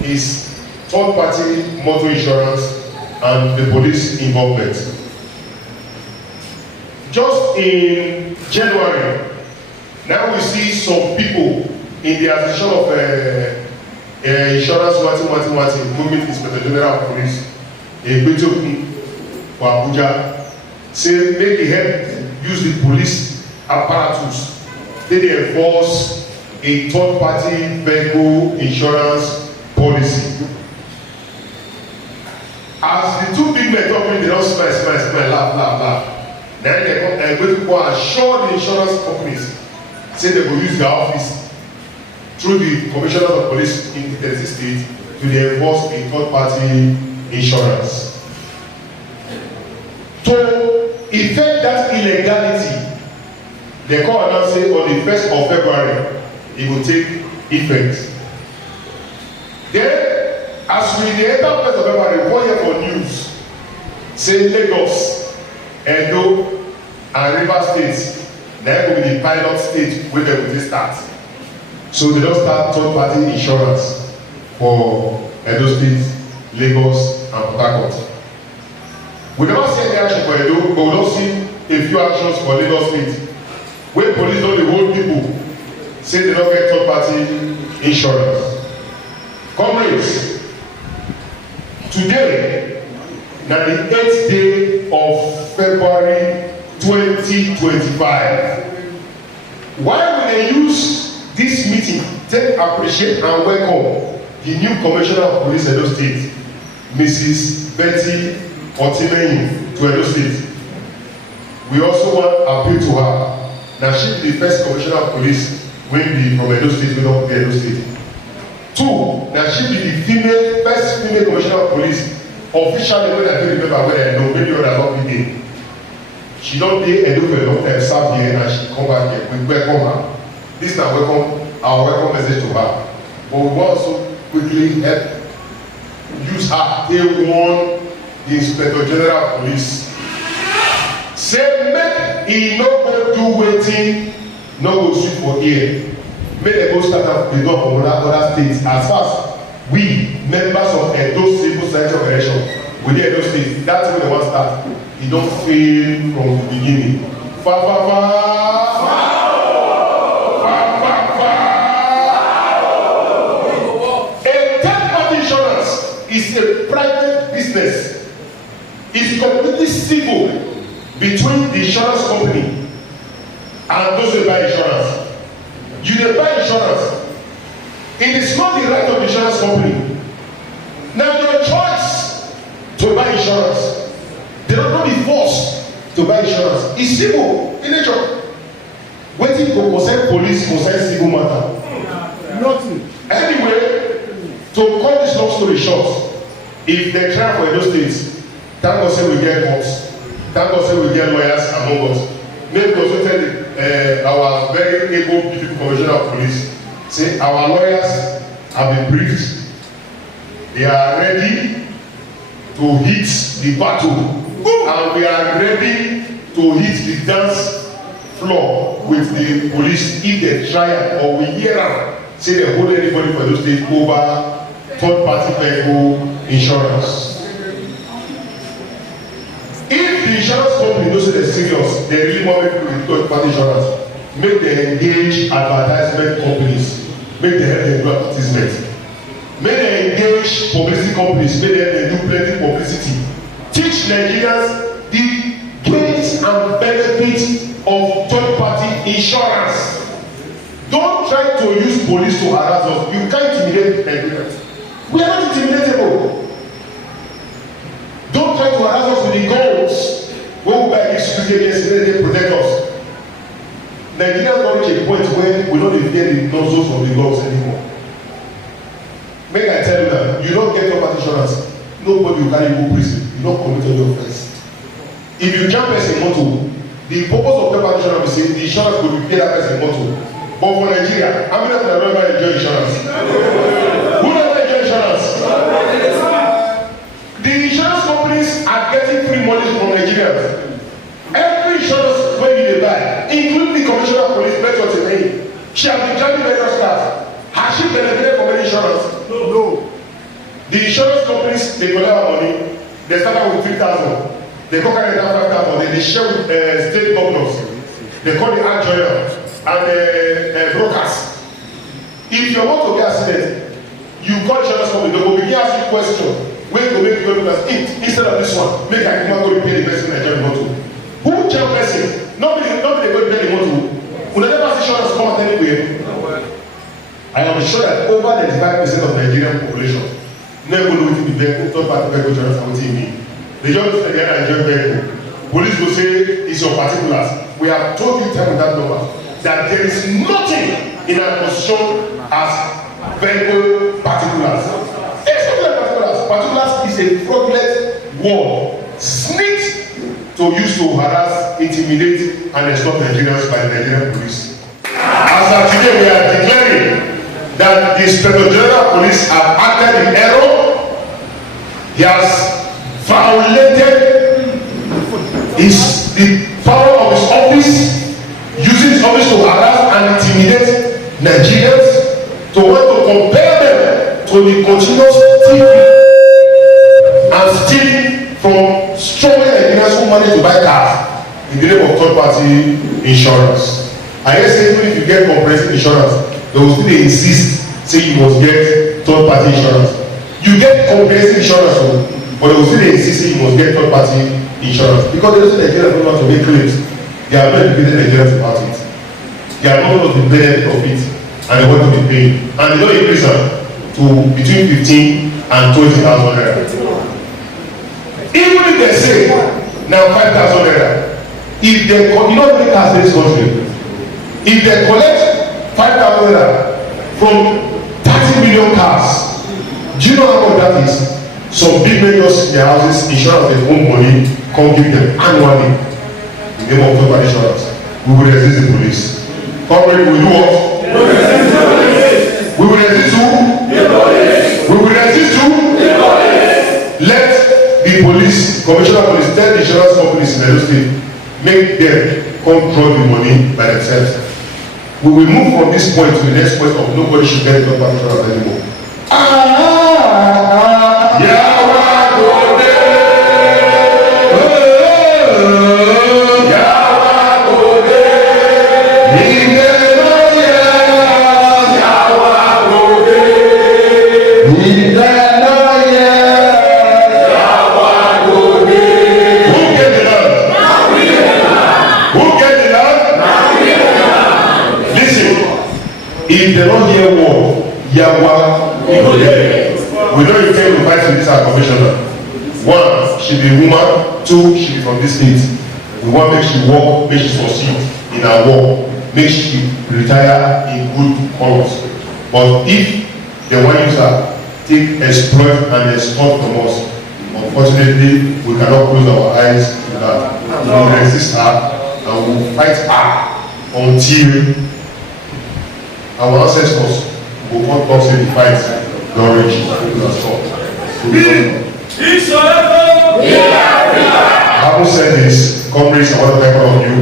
is third-party motor insurance and the police involvement. Just in January, now we see some people in the association of insurance movement Inspector General of Police in for Abuja say make the help use the police apparatus they enforce a third-party vehicle insurance policy. As the two big men talking, they don't smile, laugh. Then they go and assure the insurance companies say they will use their office through the commissioner of police in the Tennessee state to enforce a third-party insurance. To effect that illegality, the court now say on the 1st of February, it will take effect. Then, as we enter 1st of February, 1 year for news, say Lagos, Edo, and Rivers states, now will be the pilot state where they will start. So they don't start third-party insurance for Edo State, Lagos, and Port Harcourt. We never see any action for Edo, but we don't see a few actions for Lagos State. Where police don't hold people, say they don't get third-party insurance. Comrades, today, na the 8th day of February 2025. Why will they use this meeting to appreciate and welcome the new Commissioner of Police Edo State, Mrs. Betty Otimeni, to Edo State? We also want to appeal to her. Now she be the first Commissioner of Police when be from Edo State, we don't Edo State. 2, that she be the first female Commissioner of Police officially when I don't remember where I know, maybe others not be there. She don't be Edo for a long time, serve here, and she come back here. We welcome her. This is our welcome message to her. But we will also quickly help use her. They warn the Inspector General of Police. Say make he no go do waiting, no go sweep for ear. Make them go start up the door from other states. As far as we members of Edo Civil Society Organization within Edo State, that's when they want to start. You don't fail from the beginning. A third-party insurance is a private business. It's completely civil between the insurance company and those who buy insurance. You buy insurance. It is not the right of the insurance company. Now your choice to buy insurance. They don't not be forced to buy insurance. It's civil in nature. Waiting to concern police, concern civil matter. Nothing. Anyway, to cut this long story short, if they try for Edo States, thank God say we get courts. Thank God say we get lawyers among us. Maybe also tell our very able beautiful Commissioner of Police, say our lawyers have been briefed. They are ready to hit the battle. And we are ready to hit the dance floor with the police if they try it or we hear them say they hold anybody for those states over third-party vehicle insurance. If the insurance company knows that they're serious, they really want people with third-party insurance, make them engage advertisement companies, make them help them do advertisement, make them engage publicity companies, make them do plenty publicity. Teach Nigerians the gains and benefits of third-party insurance. Don't try to use police to harass us. You can't intimidate Nigerians. We are not intimidatable. Don't try to harass us with the guns. When we buy these security agencies, they protect us. Nigerians don't reach a point where we don't even get the nozzles of the guns anymore. Make I tell you that you don't get third-party insurance. Nobody will carry you to prison. You don't commit any offense. If you jump person motor, the purpose of third-party insurance is say the insurance will pay that person motor. But for Nigeria, how many of them never enjoy insurance? Who never enjoy insurance? The insurance companies are getting free money from Nigerians. Every insurance when you buy, including the Commissioner of Police, Betty Otimeni, she has been driving various cars. Has she benefited from any insurance? No. The insurance companies, they collect our money. They start out with 3,000. They go carry down 5,000. They share with state governors. They call the adjourners and the brokers. If you want to get accident, you call insurance company. They will begin asking you question. Where to make your business eat instead of this one. Make I go to pay the person I just want to. Who tell person? Nobody they go to pay the motor. We never see insurance come out anywhere. I am sure that over 95% of Nigerian population never know wetin be vehicle, third party vehicle insurance and wetin e mean. They just say they are Nigerian vehicle. Police go say it's your particulars. We have told you time with that number that there is nothing in our constitution as vehicle particulars. It's not like particulars. Particulars is a fraudulent word sneaked to use to harass, intimidate, and extort Nigerians by the Nigerian police. As of today, we are declaring that the Inspector General of Police have acted in error. He has violated the power of his office, using his office to harass and intimidate Nigerians, to want to compare them to the continuous stealing and stealing from strong Nigerians who manage to buy cars in the name of third-party insurance. I hear say even if you get comprehensive insurance, they will still insist say you must get third-party insurance. You get comprehensive insurance, but they will still insist say you must get third-party insurance because they don't say Nigerians don't want to make claims. They are not educated Nigerians about it. They are not of the benefit of it, and they want to be paid. And they don't increase them to between 15 and 20,000 naira. Even if they say now 5,000 naira, if they you know how many cars in this country? If they collect 5,000 naira from 30 million cars, do you know how much that is? Some big majors in their houses, insurance their own money, come give them annually in the name of total insurance. We will resist the police. Corporate will do what? We will resist who? The police. We will resist who? The police. Let the police, commissioner of police, tell the insurance companies in the state, make them come draw the money by themselves. We will move from this point to the next point of nobody should get the insurance anymore. If they don't hear word, Yawa, we don't intend to fight with this our commissioner. One, she be a woman. Two, she be from this state. We want make she work, make she succeed in her work, make she retire in good colors. But if they want use her, take exploit and extort from us, unfortunately, we cannot close our eyes to that. We will resist her and we will fight her until our ancestors will not talk say the fight don reach to stop. Having said this, comrades, I want to thank all of you.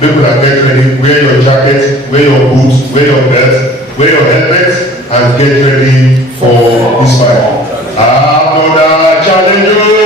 Make una get ready, wear your jacket, wear your boots, wear your belt, wear your helmet, and get ready for this fight. Another challenge.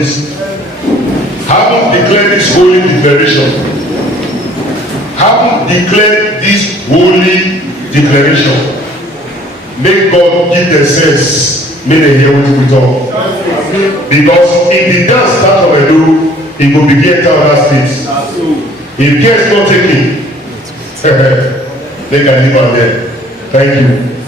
this. Having declared this holy declaration, may God give the sense, may they hear what we talk. Because if the dance start from Edo, it will begin to other states. If care is not taken, they can live out there. Thank you.